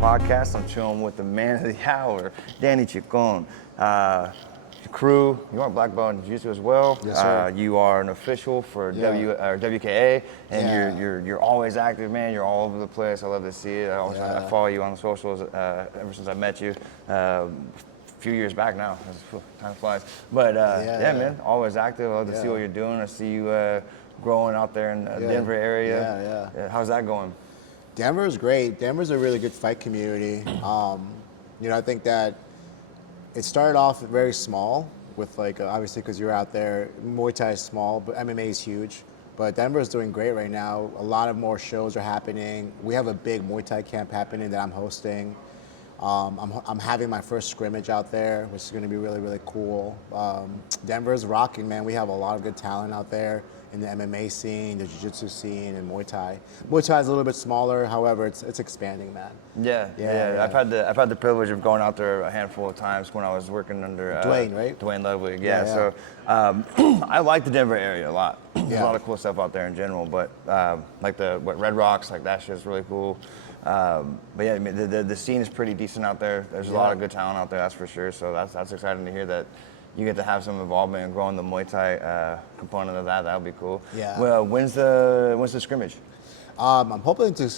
podcast. I'm chilling with the man of the hour, Danny Chacon. Crew, you are black belt in jiu-jitsu as well. Yes, sir. You are an official for WKA, and you're always active, man. You're all over the place. I love to see it. I follow you on the socials ever since I met you. A few years back now. Time flies. But man, always active. I love to see what you're doing. I see you growing out there in the Denver area. How's that going? Denver is great. Denver's a really good fight community. I think that it started off very small with obviously because you're out there, Muay Thai is small, but MMA is huge. But Denver is doing great right now. A lot of more shows are happening. We have a big Muay Thai camp happening that I'm hosting. I'm having my first scrimmage out there, which is going to be really, really cool. Denver's rocking, man. We have a lot of good talent out there in the MMA scene, the jiu-jitsu scene, and Muay Thai. Muay Thai is a little bit smaller, however, it's expanding, man. Yeah. I've had the privilege of going out there a handful of times when I was working under Dwayne, right? Dwayne Ludwig. So I like the Denver area a lot. There's a lot of cool stuff out there in general, but like Red Rocks, like that shit's really cool. But yeah, I mean, the scene is pretty decent out there. There's a lot of good talent out there, that's for sure. So that's exciting to hear that you get to have some involvement in growing the Muay Thai component of that. That would be cool. Yeah. Well, when's the scrimmage? I'm hoping to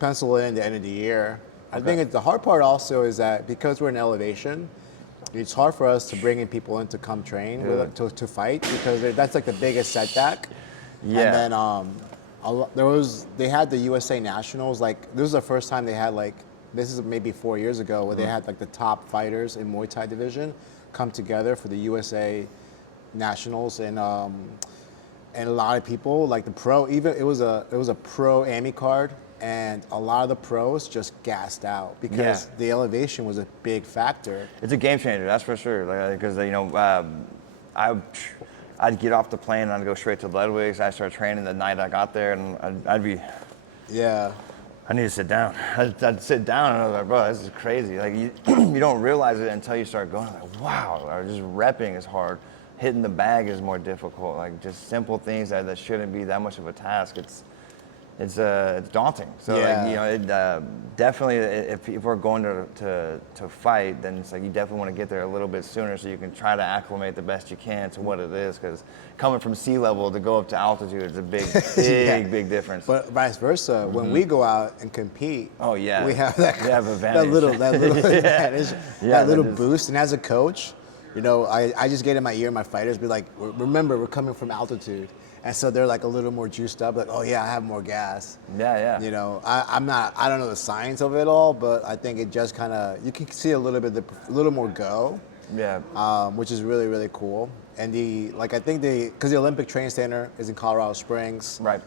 pencil in the end of the year. I think the hard part also is that because we're in elevation, it's hard for us to bring in people in to come train to fight, because that's like the biggest setback. Yeah. And then they had the USA Nationals. Like, this was the first time they had, this is maybe 4 years ago, where they had the top fighters in Muay Thai division come together for the USA Nationals, and a lot of people, like the pro, even it was a pro AMI card, and a lot of the pros just gassed out because the elevation was a big factor. It's a game changer, that's for sure. Because I'd get off the plane and I'd go straight to Ludwig's. I'd start training the night I got there, and I'd be I need to sit down. I'd sit down and I was like, bro, this is crazy. Like, you don't realize it until you start going, like, wow, or just repping is hard. Hitting the bag is more difficult. Like, just simple things that shouldn't be that much of a task. It's daunting. So definitely, if we're going to fight, then it's like you definitely want to get there a little bit sooner so you can try to acclimate the best you can to what it is. Because coming from sea level to go up to altitude is a big difference. But vice versa, when we go out and compete, we have advantage. that little advantage, that little boost. And as a coach, I just get in my ear, my fighters be like, remember, we're coming from altitude. And so they're like a little more juiced up, like, oh yeah, I have more gas. Yeah. I don't know the science of it all, but I think it just kind of, you can see a little more go. Yeah. Which is really, really cool. And because the Olympic Training Center is in Colorado Springs. Right.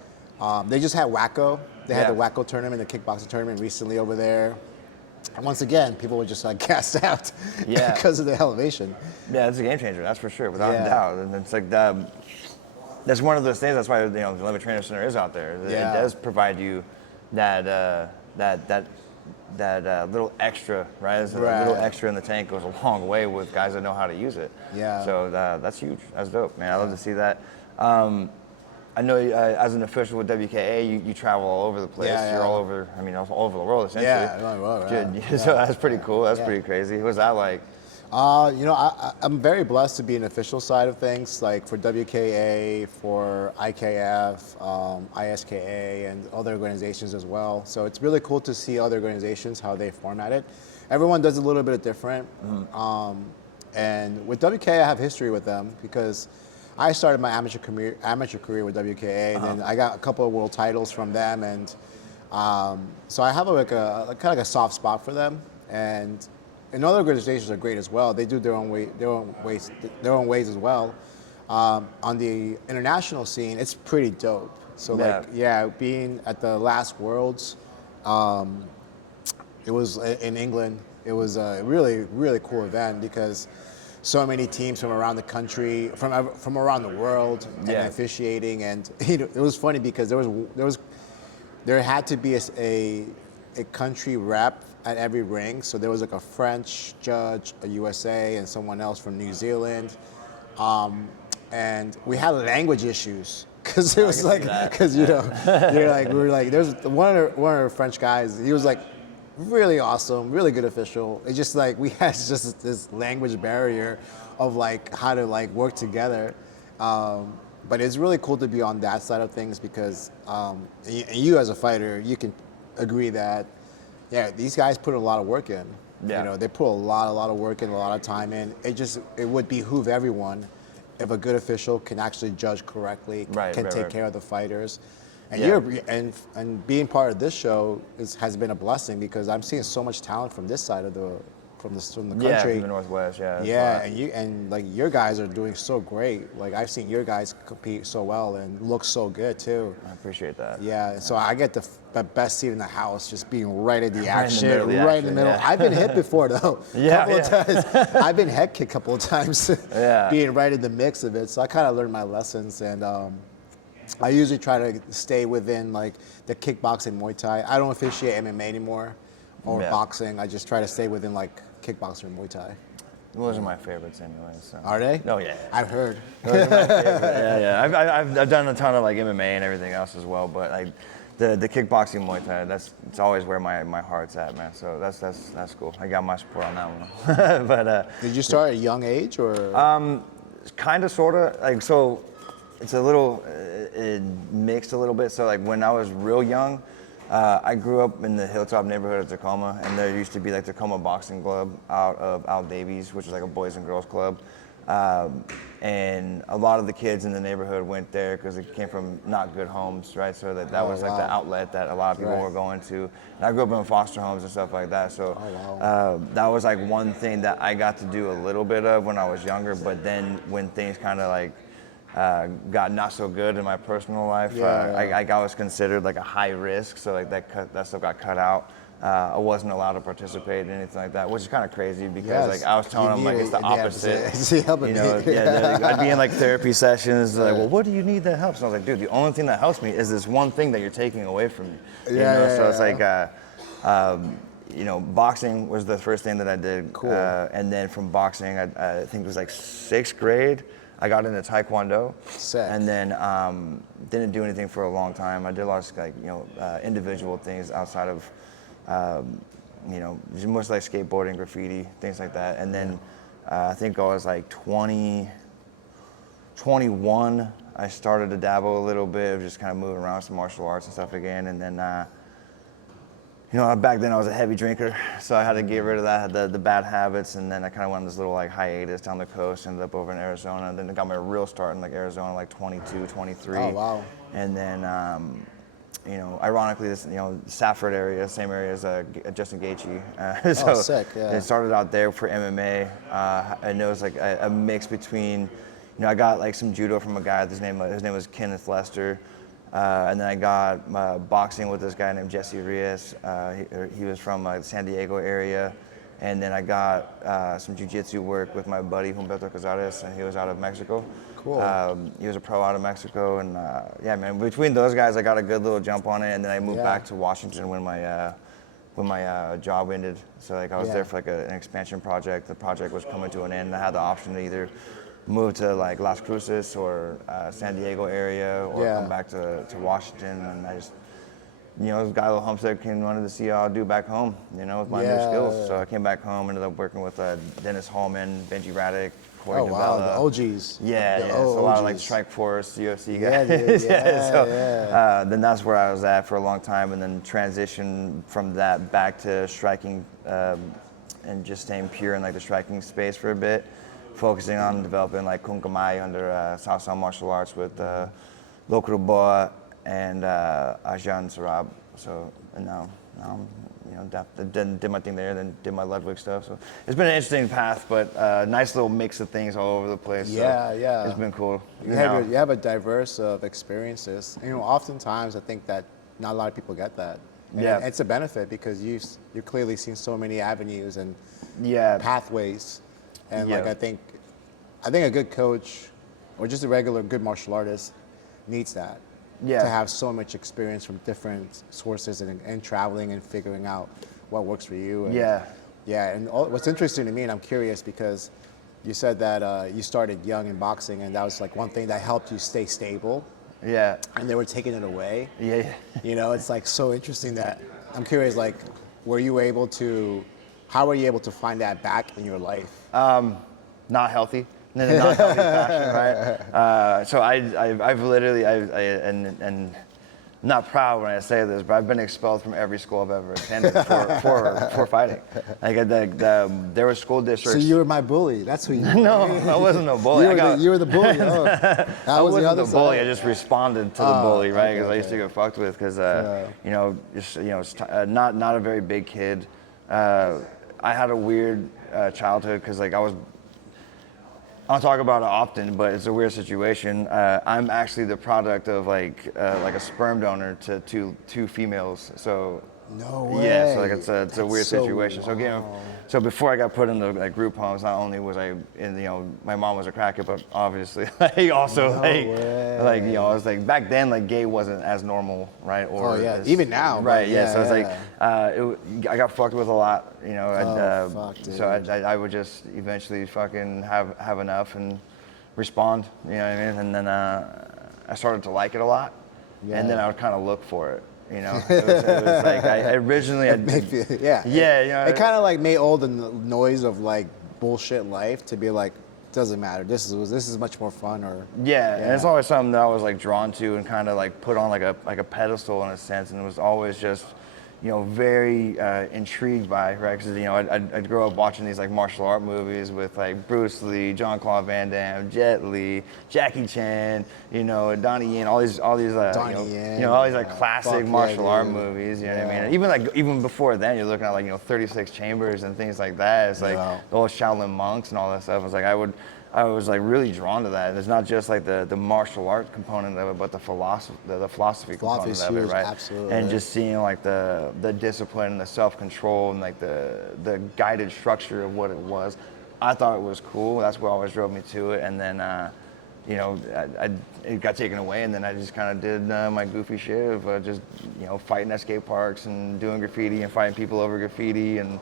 They just had WACO. They had the WACO tournament, the kickboxing tournament recently over there. And once again, people were just gassed out because of the elevation. Yeah, it's a game changer, that's for sure, without a doubt. And it's like that's one of those things. That's why the Olympic Training Center is out there. It does provide you that little extra, right? A little extra in the tank goes a long way with guys that know how to use it. Yeah. So that's huge. That's dope, man. I love to see that. I know as an official with WKA, you travel all over the place. You're all over. I mean, all over the world essentially. Yeah. So that's pretty cool. That's pretty crazy. What's that like? I'm very blessed to be an official side of things, like for WKA, for IKF, ISKA, and other organizations as well. So it's really cool to see other organizations, how they format it. Everyone does a little bit different. And with WKA, I have history with them because I started my amateur career with WKA, and then I got a couple of world titles from them, and so I have kind of a soft spot for them. And other organizations are great as well. They do their own ways as well. On the international scene, it's pretty dope. So being at the last Worlds, it was in England. It was a really, really cool event because so many teams from around the country, from around the world, and officiating. And it was funny because there had to be a country rep at every ring. So there was a French judge, a USA, and someone else from New Zealand. And we had language issues because it was we were like, there's one of the French guys. He was like, really awesome, really good official. It's just like we had just this language barrier of like how to like work together. But it's really cool to be on that side of things because you as a fighter, you can agree that, yeah, these guys put a lot of work in. Yeah. You know, they put a lot of work in, a lot of time in. It would behoove everyone if a good official can actually judge correctly, can take care of the fighters. And and being part of this show has been a blessing because I'm seeing so much talent from this side of the country. Yeah, from the Northwest, Yeah, and like your guys are doing so great. Like I've seen your guys compete so well and look so good too. I appreciate that. Yeah, so I get the best seat in the house, just being right at the action, right in the middle. Yeah. I've been hit before though. Couple of times. I've been head kicked a couple of times. Being right in the mix of it. So I kind of learned my lessons, and I usually try to stay within like the kickboxing, Muay Thai. I don't officiate MMA anymore, or boxing. I just try to stay within like kickboxing or Muay Thai. Those are my favorites anyway. So. Are they? Oh yeah. I've heard. Those are my favorite. Yeah. I've done a ton of like MMA and everything else as well, but like the kickboxing Muay Thai, it's always where my heart's at, man. So that's cool. I got my support on that one. But did you start at a young age or? Kind of, sorta. Like so, it's a little mixed a little bit. So like when I was real young. I grew up in the Hilltop neighborhood of Tacoma, and there used to be like Tacoma Boxing Club out of Al Davies, which is like a boys and girls club. And a lot of the kids in the neighborhood went there because it came from not good homes, right? So that was like the outlet that a lot of people were going to. And I grew up in foster homes and stuff like that. So that was like one thing that I got to do a little bit of when I was younger. But then when things kind of like got not so good in my personal life. I was considered like a high risk, so like that stuff got cut out. I wasn't allowed to participate in anything like that, which is kind of crazy because like I was telling them like it's the opposite. You know, I'd be in like therapy sessions, like, well, what do you need that helps? And I was like, dude, the only thing that helps me is this one thing that you're taking away from me. So it's like, you know, boxing was the first thing that I did. Cool. And then from boxing, I think it was like 6th grade. I got into Taekwondo. Sick. And then didn't do anything for a long time. I did a lot of like, you know, individual things outside of, you know, mostly like skateboarding, graffiti, things like that. And then I think I was like 21, I started to dabble a little bit of just kind of moving around with some martial arts and stuff again. And then, you know, back then I was a heavy drinker, so I had to get rid of that, the bad habits, and then I kind of went on this little like hiatus down the coast, ended up over in Arizona, and then I got my real start in like Arizona, like 22, 23. Oh, wow. And then, you know, ironically, this, you know, Safford area, same area as Justin Gaethje. So sick, yeah. It started out there for MMA, and it was like a mix between, you know, I got like some judo from a guy, his name was Kenneth Lester. And then I got boxing with this guy named Jesse Reyes. He was from the San Diego area. And then I got some jiu-jitsu work with my buddy Humberto Cazares, and he was out of Mexico. Cool. He was a pro out of Mexico, and yeah, man, between those guys, I got a good little jump on it. And then I moved back to Washington when my job ended. So like I was there for like an expansion project. The project was coming to an end. I had the option to either move to like Las Cruces or San Diego area, or come back to Washington, and I just, you know, this guy little Homestead wanted to see how I do back home, you know, with my new skills. So I came back home, ended up working with Dennis Hallman, Benji Raddick, Corey Novella. Wow, the OGs. So a lot of like Strike Force, UFC guys. Then that's where I was at for a long time, and then transitioned from that back to striking and just staying pure in like the striking space for a bit. Focusing on developing like Kunkamai under Southbound Martial Arts with Lokru Boa and Ajan Sarab. So, and now you know, did my thing there, then did my Ludwig stuff. So it's been an interesting path, but nice little mix of things all over the place. So it's been cool. You have a diverse of experiences. You know, oftentimes I think that not a lot of people get that. And it's a benefit because you've clearly seen so many avenues and pathways. And like I think a good coach or just a regular good martial artist needs that. To have so much experience from different sources and traveling and figuring out what works for you. And, and what's interesting to me, and I'm curious because you said that you started young in boxing, and that was like one thing that helped you stay stable. And they were taking it away. You know, it's like so interesting that I'm curious, like, were you able to, how were you able to find that back in your life? Not healthy. In a not healthy fashion, right? So I've literally, and I'm not proud when I say this, but I've been expelled from every school I've ever attended for fighting. Like there were school districts. So you were my bully. That's who you were. No, I wasn't no bully. You were the bully. Oh. I wasn't the bully. I just responded to the bully, right? Because I used to get fucked with. Because not a very big kid. I had a weird childhood because like I don't talk about it often, but it's a weird situation. I'm actually the product of like a sperm donor to two females. So no way. Yeah, so like it's a weird situation. So again, so before I got put into like group homes, not only was I in my mom was a crackhead, but obviously like also like I was like back then like gay wasn't as normal, right? Or even now. Right. Yeah. So it's like I got fucked with a lot, so I would just eventually fucking have enough and respond, you know what I mean? And then I started to like it a lot, and then I would kind of look for it. It was like I originally. It kind of like made all the noise of like bullshit life to be like, doesn't matter. This is much more fun. And it's always something that I was like drawn to and kind of like put on like a pedestal in a sense, and it was always just very intrigued by, right? Because I'd grow up watching these like martial art movies with like Bruce Lee, Jean-Claude Van Damme, Jet Li, Jackie Chan, Donnie Yen, all these all these like classic martial art movies. You know what I mean? Even before then, you're looking at like 36 Chambers and things like that. It's like the old Shaolin monks and all that stuff. It's like I was like really drawn to that. It's not just like the martial art component of it, but the philosophy component of it, right? Absolutely. And just seeing like the discipline and the self-control and like the guided structure of what it was. I thought it was cool. That's what always drove me to it. And then it got taken away, and then I just kind of did my goofy shit of just fighting at skate parks and doing graffiti and fighting people over graffiti and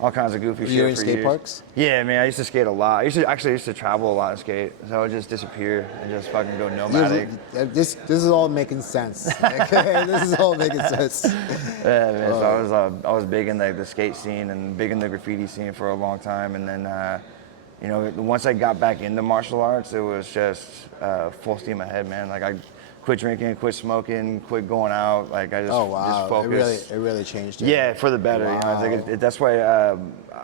all kinds of goofy shit. You were in for skate years. parks? Yeah, man, I used to skate a lot. I used to travel a lot and skate. So I would just disappear and just fucking go nomadic. This is all making sense. Okay? This is all making sense. Yeah, man. So I was big in the skate scene and big in the graffiti scene for a long time. And then, once I got back into martial arts, it was just full steam ahead, man. Like I quit drinking, quit smoking, quit going out. Like I just just focused. It really changed it. Yeah, for the better. I think that's why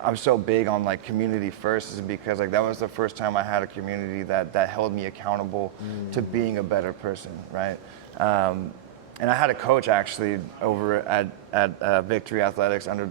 I'm so big on like community first, is because like that was the first time I had a community that held me accountable to being a better person, right? And I had a coach actually over at Victory Athletics under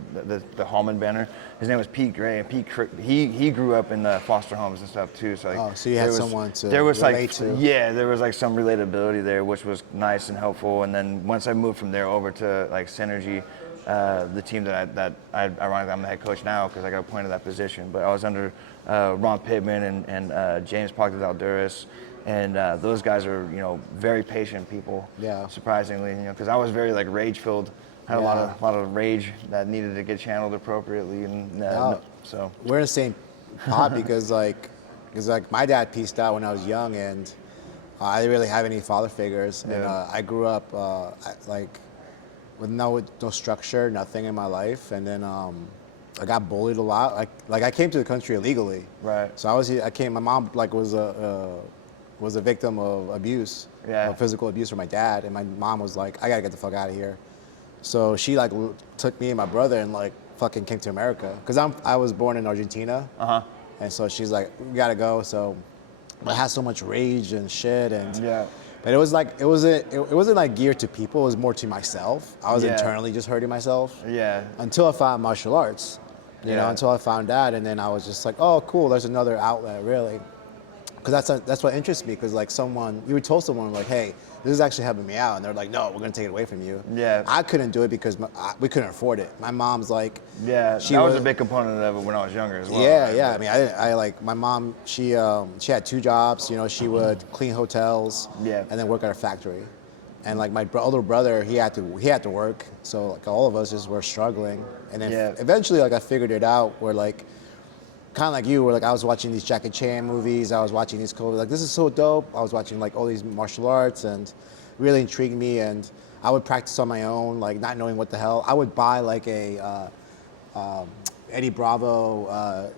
the Hallman banner. His name was Pete Gray, and he grew up in the foster homes and stuff too. So so you had someone to relate to. Yeah, there was like some relatability there, which was nice and helpful. And then once I moved from there over to like Synergy, the team that ironically I'm the head coach now because I got appointed that position. But I was under Ron Pittman and James Pogda-Valduris. And those guys are, very patient people. Yeah. Surprisingly, because I was very like rage-filled. Had a lot of rage that needed to get channeled appropriately, and so we're in the same pot because my dad pieced out when I was young, and I didn't really have any father figures, and I grew up with no structure, nothing in my life, and then I got bullied a lot. Like I came to the country illegally. Right. So my mom was a victim of abuse, of physical abuse from my dad, and my mom was like, I gotta get the fuck out of here. So she like took me and my brother and like fucking came to America, because I was born in Argentina, and so she's like, we gotta go. So I had so much rage and shit, and but it wasn't like geared to people. It was more to myself. I was internally just hurting myself. Yeah. Until I found martial arts, until I found that, and then I was just like, oh, cool. There's another outlet, really. Because that's what interests me. Because like you would tell someone like, hey, this is actually helping me out, and they're like, no, we're gonna take it away from you. Yeah. I couldn't do it because we couldn't afford it. My mom's like, that was a big component of it when I was younger as well. Yeah, right? I mean, I like my mom. She had 2 jobs. She would clean hotels. And then work at a factory. And like my older brother, he had to work. So like all of us just were struggling. And then eventually, like I figured it out. Where like, kind of like you, where like I was watching these Jackie Chan movies, I was watching these like, this is so dope. I was watching like all these martial arts, and really intrigued me, and I would practice on my own, like not knowing what the hell. I would buy like a Eddie Bravo,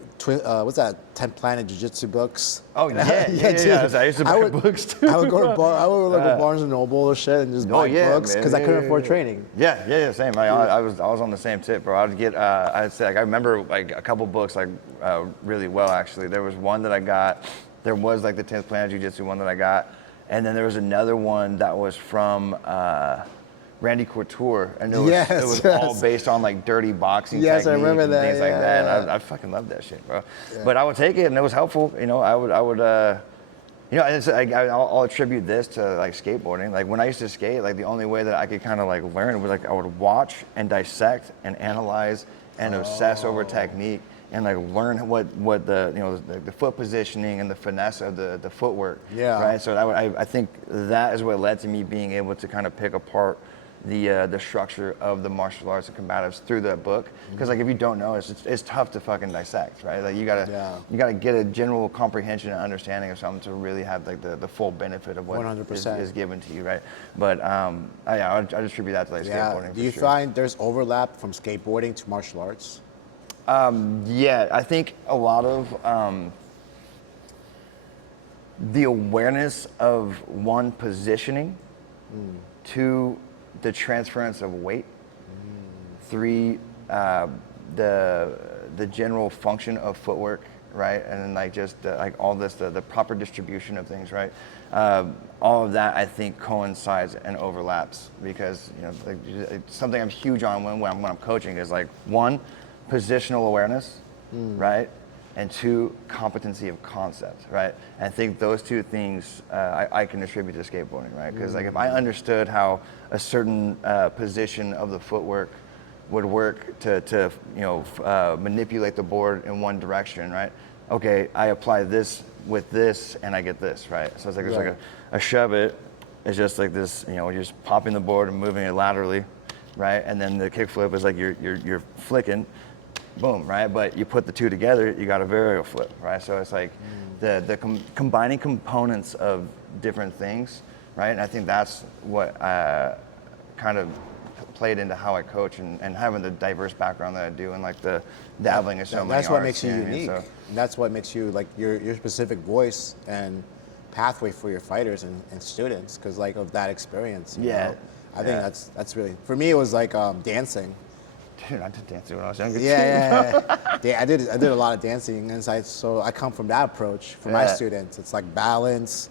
what's that, 10 Planet Jiu-Jitsu books. Oh, yeah. I used to buy books too. I would go to Barnes and Noble or shit and just buy books because I couldn't afford training. Yeah, same. I was on the same tip, bro. I'd get, I'd say, like, I remember like a couple books like really well actually. There was one that I got. There was like the 10th Planet Jiu-Jitsu one that I got, and then there was another one that was from Randy Couture, and it was all based on like dirty boxing techniques I remember and that, things like that. And I fucking loved that shit, bro. Yeah. But I would take it, and it was helpful. You know, I would, you know, and it's, I'll attribute this to like skateboarding. Like when I used to skate, like the only way that I could kind of like learn was like I would watch and dissect and analyze and obsess over technique and like learn what the, you know, the foot positioning and the finesse of the footwork. Yeah. Right. So I think that is what led to me being able to kind of pick apart the structure of the martial arts and combatives through that book, because like if you don't know, it's tough to fucking dissect, right? Like you gotta get a general comprehension and understanding of something to really have like the full benefit of what 100% is given to you, right? But I attribute that to like skateboarding. Do you find there's overlap from skateboarding to martial arts? Yeah, I think a lot of the awareness of one positioning, two, the transference of weight, three, the general function of footwork, right? And then like just like all this, the proper distribution of things, right? All of that I think coincides and overlaps, because you know like, something I'm huge on when I'm coaching is like one, positional awareness, right? And two, competency of concept, right? And I think those two things I can attribute to skateboarding, right? Because like if I understood how a certain position of the footwork would work to you know manipulate the board in one direction, right? Okay, I apply this with this and I get this, right? So it's like there's like a shove it is just like this, you know, you're just popping the board and moving it laterally, right? And then the kickflip is like you're flicking. Boom, right? But you put the two together, you got a varial flip, right? So it's like the combining components of different things, right? And I think that's what kind of played into how I coach and having the diverse background that I do and like the dabbling in so many That's what arts, makes you unique. And that's what makes you like your specific voice and pathway for your fighters and students because like of that experience. You know? I think that's really, for me it was like dancing. Dude, I did dancing when I was younger. Yeah. I did a lot of dancing, and so I come from that approach for my students. It's like balance,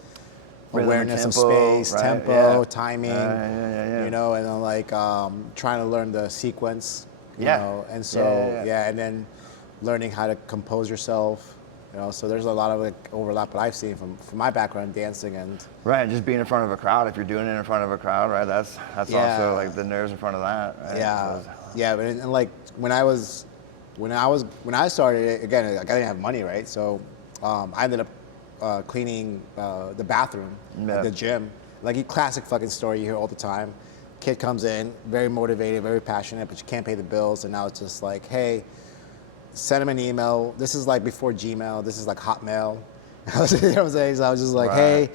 rhythm, awareness tempo, of space, right? tempo, timing. You know, and then like trying to learn the sequence. You know, and so and then learning how to compose yourself. You know, so there's a lot of like overlap that I've seen from my background dancing and right, just being in front of a crowd. If you're doing it in front of a crowd, right, that's also like the nerves in front of that. Right? And like when I started it, again, I didn't have money, right? So I ended up cleaning the bathroom at the gym. Like a classic fucking story you hear all the time. Kid comes in, very motivated, very passionate, but you can't pay the bills, and now it's just like, hey, send him an email. This is like before Gmail. This is like Hotmail. You know what I'm saying? So I was just like, hey,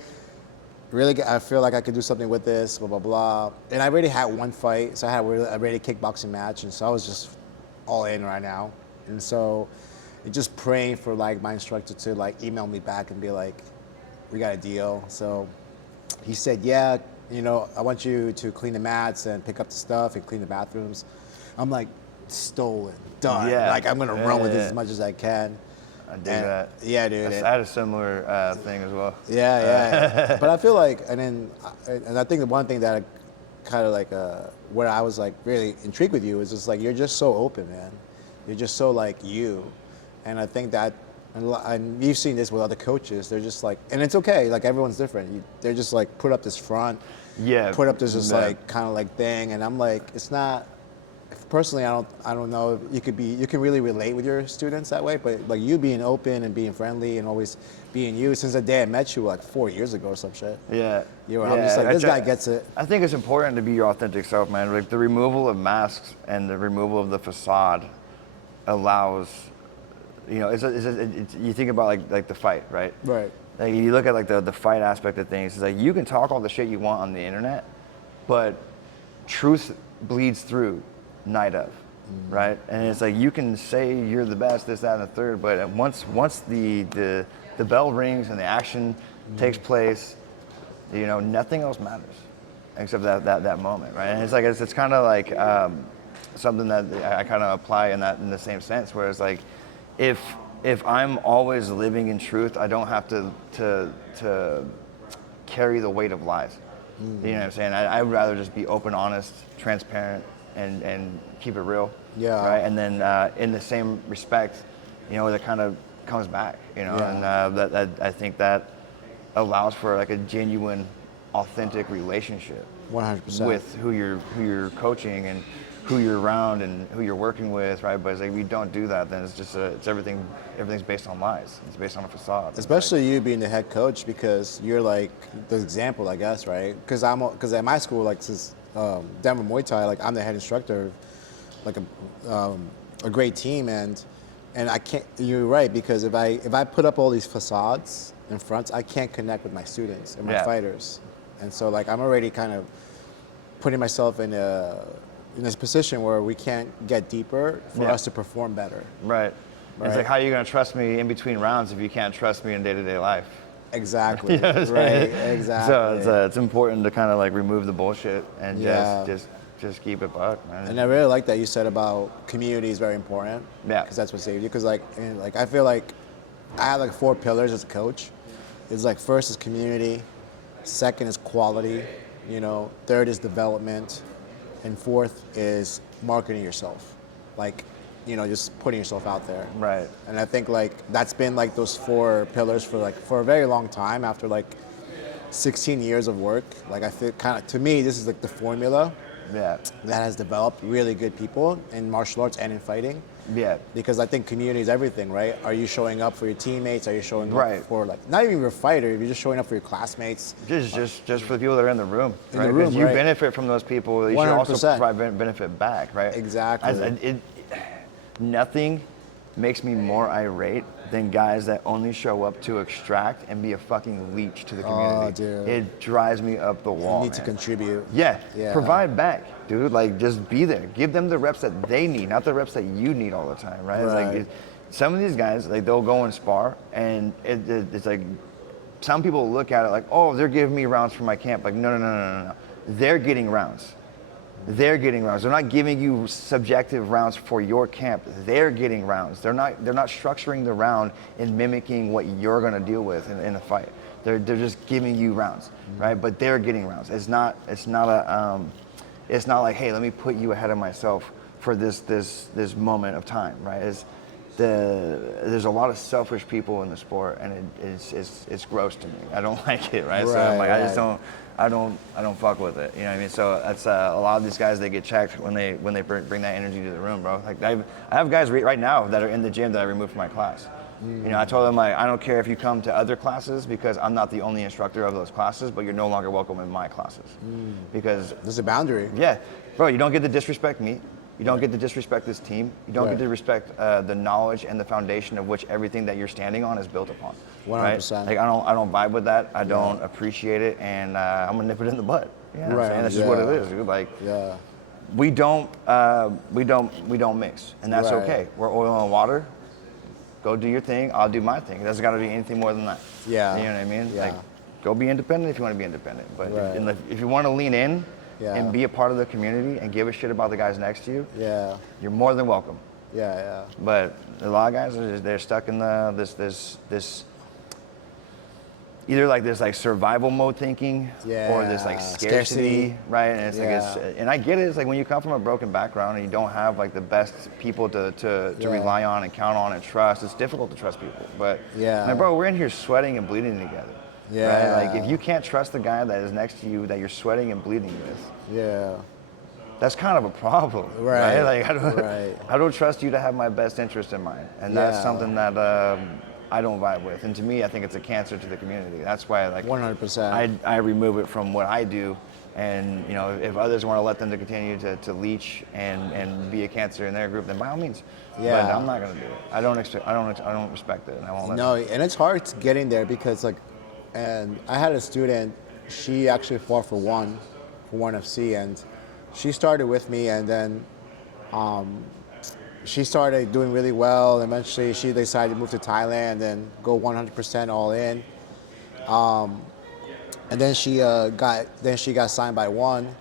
really, I feel like I could do something with this, blah, blah, blah. And I already had one fight, so I had a ready kickboxing match, and so I was just all in right now. And so just praying for like my instructor to like email me back and be like, we got a deal. So he said, yeah, you know, I want you to clean the mats and pick up the stuff and clean the bathrooms. I'm like, stolen, done. Like I'm gonna run with this as much as I can. I do that. Yeah, dude. I had a similar thing as well. But I feel like, and I think the one thing that kind of like, where I was like really intrigued with you is just like, you're just so open, man. You're just so like you. And I think that, and you've seen this with other coaches, they're just like, and it's okay, like everyone's different. They're just like, put up this front, put up this just like, kind of like thing. And I'm like, it's not, personally, I don't know. You can really relate with your students that way, but like you being open and being friendly and always being you. Since the day I met you, like 4 years ago or some shit. I'm just like, this guy gets it. I think it's important to be your authentic self, man. Like the removal of masks and the removal of the facade allows, you know, you think about like the fight, right? Right. like you look at like the fight aspect of things, it's like you can talk all the shit you want on the internet, but truth bleeds through night of, right? And it's like you can say you're the best, this, that, and the third, but once the bell rings and the action takes place, you know, nothing else matters except that moment, right? And it's like it's kind of like something that I kind of apply in the same sense, where it's like if I'm always living in truth, I don't have to carry the weight of lies. You know what I'm saying? I'd rather just be open, honest, transparent, and keep it real. Yeah. Right. And then in the same respect, you know, that kind of comes back. You know, and that I think that allows for like a genuine, authentic relationship. 100%. With who you're coaching and who you're around and who you're working with, right? But it's like, if we don't do that, then it's just everything's based on lies. It's based on a facade. Especially you being the head coach, because you're like the example, I guess, right? Because at my school, like since Denver Muay Thai, like I'm the head instructor, like a great team, and I can't. You're right, because if I put up all these facades in front, I can't connect with my students and my fighters, and so like I'm already kind of putting myself in this position where we can't get deeper for us to perform better. Right. It's like, how are you going to trust me in between rounds if you can't trust me in day-to-day life? Exactly. You know what I'm right. saying? Exactly. So it's important to kind of like remove the bullshit and just keep it buck, man. And I really like that you said about community is very important. Yeah. Because that's what saved you. Because like I feel like I have like 4 pillars as a coach. It's like first is community, second is quality, you know, third is development, and fourth is marketing yourself. Like, you know, just putting yourself out there. Right. And I think like that's been like those 4 pillars for a very long time. After like 16 years of work, like I feel kind of, to me, this is like the formula that has developed really good people in martial arts and in fighting. Yeah. Because I think community is everything, right? Are you showing up for your teammates? Are you showing up for like, not even your fighter, if you're just showing up for your classmates? Just for the people that are in the room, in right? the room, Because you benefit from those people, you 100%. should also provide benefit back, right? Exactly. Nothing makes me more irate than guys that only show up to extract and be a fucking leech to the community. Oh, dude. It drives me up the wall. You need to contribute. Yeah. Yeah. Provide back, dude. Like, just be there. Give them the reps that they need, not the reps that you need all the time, right? It's like some of these guys, like they'll go and spar, and it's like some people look at it like, oh, they're giving me rounds for my camp. Like, no. They're getting rounds. They're getting rounds. They're not giving you subjective rounds for your camp. They're getting rounds. They're not structuring the round and mimicking what you're going to deal with in a fight. They're just giving you rounds, right? But they're getting rounds. It's not like, hey, let me put you ahead of myself for this moment of time, right? There's a lot of selfish people in the sport, and it's gross to me. I don't like it, right? So I'm like, I don't fuck with it. You know what I mean? So that's a lot of these guys, they get checked when they bring that energy to the room, bro. Like I have guys right now that are in the gym that I removed from my class. You know, I told them, like, I don't care if you come to other classes, because I'm not the only instructor of those classes, but you're no longer welcome in my classes. Because there's a boundary. Yeah, bro, you don't get to disrespect me. You don't get to disrespect this team. You don't get to respect the knowledge and the foundation of which everything that you're standing on is built upon. 100%. Right? Like I don't vibe with that. I don't appreciate it, and I'm gonna nip it in the butt. You know what I'm saying? That's just what it is, dude. Like, we don't mix, and that's okay. We're oil and water. Go do your thing. I'll do my thing. It doesn't got to be anything more than that. Yeah. You know what I mean? Yeah. Like, go be independent if you want to be independent. But if you want to lean in and be a part of the community and give a shit about the guys next to you, you're more than welcome. Yeah. But a lot of guys they're stuck in this either like this like survival mode thinking or this like scarcity, right? And it's like and I get it. It's like when you come from a broken background and you don't have like the best people to rely on and count on and trust, it's difficult to trust people. But like, bro, we're in here sweating and bleeding together. Right? Like if you can't trust the guy that is next to you that you're sweating and bleeding with, that's kind of a problem, right? Like I don't trust you to have my best interest in mind, and that's something that I don't vibe with. And to me, I think it's a cancer to the community. That's why, like, 100%. I remove it from what I do, and you know, if others want to let them to continue to leech and be a cancer in their group, then by all means. But I'm not gonna do it. I don't respect it, and I won't let them. And it's hard getting there because like and I had a student. She actually fought for one FC, and she started with me, and then she started doing really well. Eventually, she decided to move to Thailand and go 100% all in. And then she got signed by one,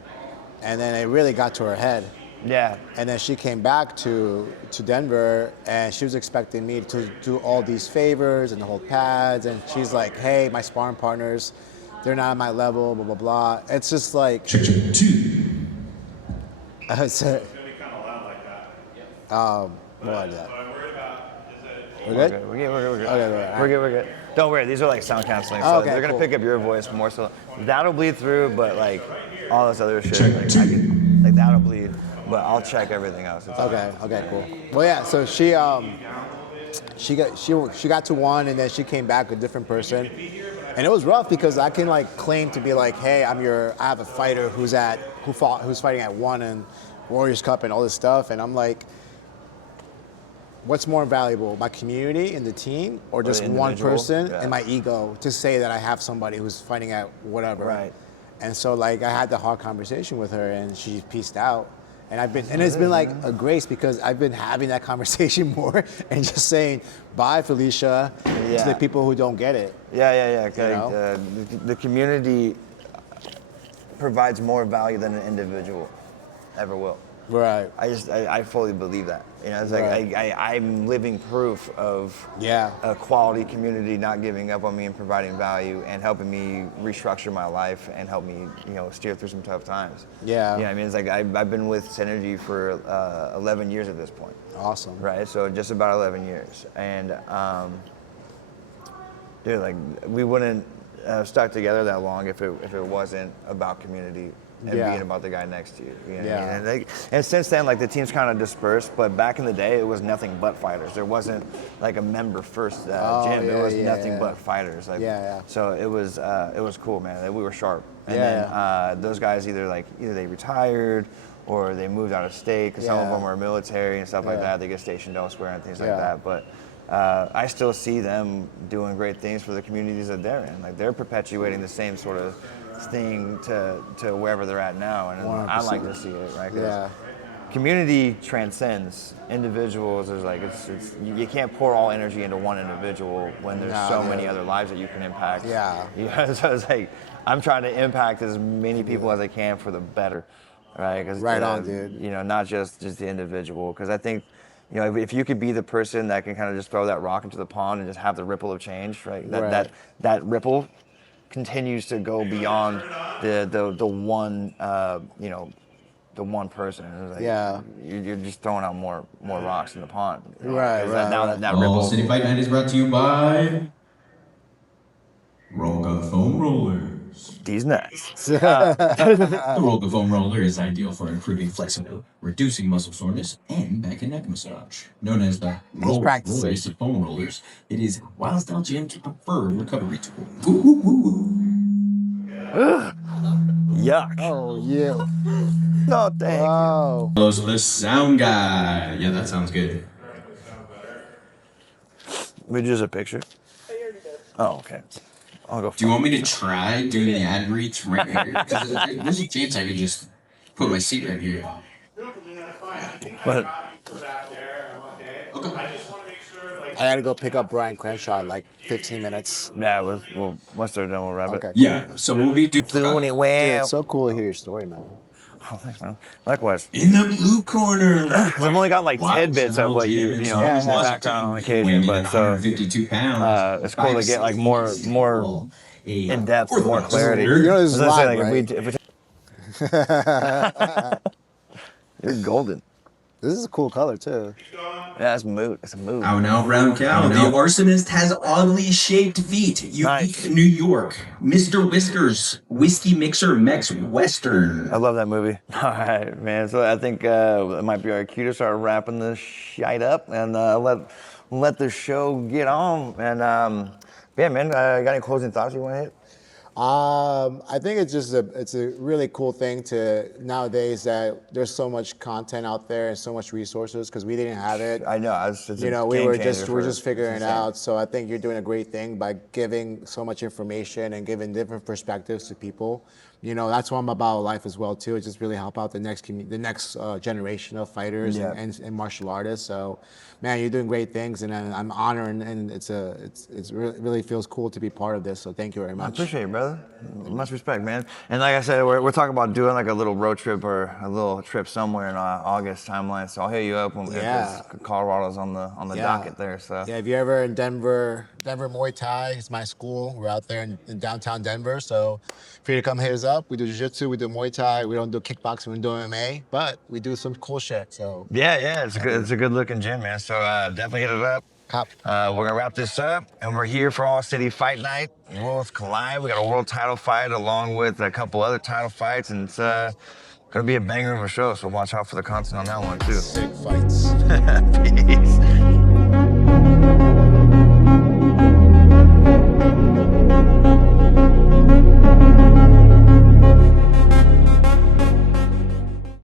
and then it really got to her head. Yeah. And then she came back to Denver, and she was expecting me to do all these favors and hold pads, and she's like, "Hey, my sparring partners, they're not at my level, blah blah blah." It's just like. Check 2. I said. What is that? We're good? We're good. Okay, We're good. Don't worry, these are like sound canceling, so Okay, they're gonna cool. pick up your voice more. So that'll bleed through, but like all this other shit, like that'll bleed. But I'll check everything else. It's Okay, cool. Well, yeah. So she got to one, and then she came back a different person, and it was rough because I can like claim to be like, hey, I have a fighter who's fighting at one and Warriors Cup and all this stuff, and I'm like, what's more valuable, my community and the team, or just one person and my ego to say that I have somebody who's fighting at whatever? Right. And so like I had the hard conversation with her, and she pieced out. And it's been like a grace because I've been having that conversation more and just saying bye, Felicia, to the people who don't get it. Yeah. Okay. You know? The community provides more value than an individual ever will. Right. I fully believe that. You know, it's like Right. I'm living proof of a quality community not giving up on me and providing value and helping me restructure my life and help me, steer through some tough times. Yeah. You know what I mean? It's like I've been with Synergy for 11 years at this point. Awesome. Right, so just about 11 years. And dude, like we wouldn't stuck together that long if it wasn't about community and being about the guy next to you. You know what I mean? And since then, like the team's kind of dispersed, but back in the day, it was nothing but fighters. There wasn't like a member first gym. It was nothing but fighters. Like, so it was cool, man. We were sharp. And then those guys either they retired or they moved out of state because some of them were military and stuff like that. They get stationed elsewhere and things like that. But I still see them doing great things for the communities that they're in. Like they're perpetuating the same sort of thing to wherever they're at now, and 100%. I like to see it, right? 'Cause community transcends individuals. There's like you can't pour all energy into one individual when there's so many other lives that you can impact. So it's like I'm trying to impact as many people as I can for the better, right? Cause, dude. Not just the individual, because I think. If you could be the person that can kind of just throw that rock into the pond and just have the ripple of change, right? That ripple continues to go beyond the one the one person. Like, you're just throwing out more rocks in the pond. Right. That ripple. City Fight Night is brought to you by Roga Foam Rollers. These nuts. The Roga Foam Roller is ideal for improving flexibility, reducing muscle soreness, and back and neck massage. Known as the Rollers of Foam Rollers, it is Wild Style Gym's preferred recovery tool. Yuck. Oh, yeah. No, thank you. Those are the sound guy. Yeah, that sounds good. We just a picture. Oh, okay. I'll go. Do you want me to try doing the ad reads from right here? Because there's a chance I could just put my seat right here. But I gotta go pick up Brian Crenshaw in like 15 minutes. yeah, we'll once they're done, we'll wrap it. Okay. Yeah, so we'll be doing Doing it Dude, well. it's so cool to hear your story, man. Oh, thanks, man. Likewise. in the blue corner. I've only got like tidbits of what you background on occasion, but so 152 pounds. it's cool to get like more in depth, more clarity. You know this is As I say, live, right? You're golden. This is a cool color too. Yeah, it's mood. It's a mood. Out now, brown cow. The arsonist has oddly shaped feet. Unique New York. Mr. Whiskers. Whiskey Mixer Mex Western. I love that movie. All right, man. So I think it might be our cue to start wrapping this shite up and let the show get on. And yeah, man. Got any closing thoughts you want to hit? I think it's a really cool thing to nowadays that there's so much content out there and so much resources because we didn't have it. I know. It's You know, we're just figuring it insane. out. So I think you're doing a great thing by giving so much information and giving different perspectives to people. You know, that's what I'm about life as well too. It just really help out the next generation of fighters and martial artists. So, man, you're doing great things, and I'm honored, and it really feels cool to be part of this. So thank you very much. I appreciate it, brother. Much respect, man. And like I said, we're talking about doing like a little road trip or a little trip somewhere in August timeline. So I'll hit you up when Colorado's on the docket there. So yeah, if you're ever in Denver Muay Thai is my school. We're out there in downtown Denver. So free to come hit us up. We do jiu-jitsu, we do Muay Thai, we don't do kickboxing, we do MMA, but we do some cool shit. So yeah, it's a good looking gym, man. So definitely hit it up. We're gonna wrap this up, and we're here for All City Fight Night. Worlds collide. We got a world title fight along with a couple other title fights, and it's gonna be a banger of a show. So watch out for the content on that one too. Sick fights. Peace.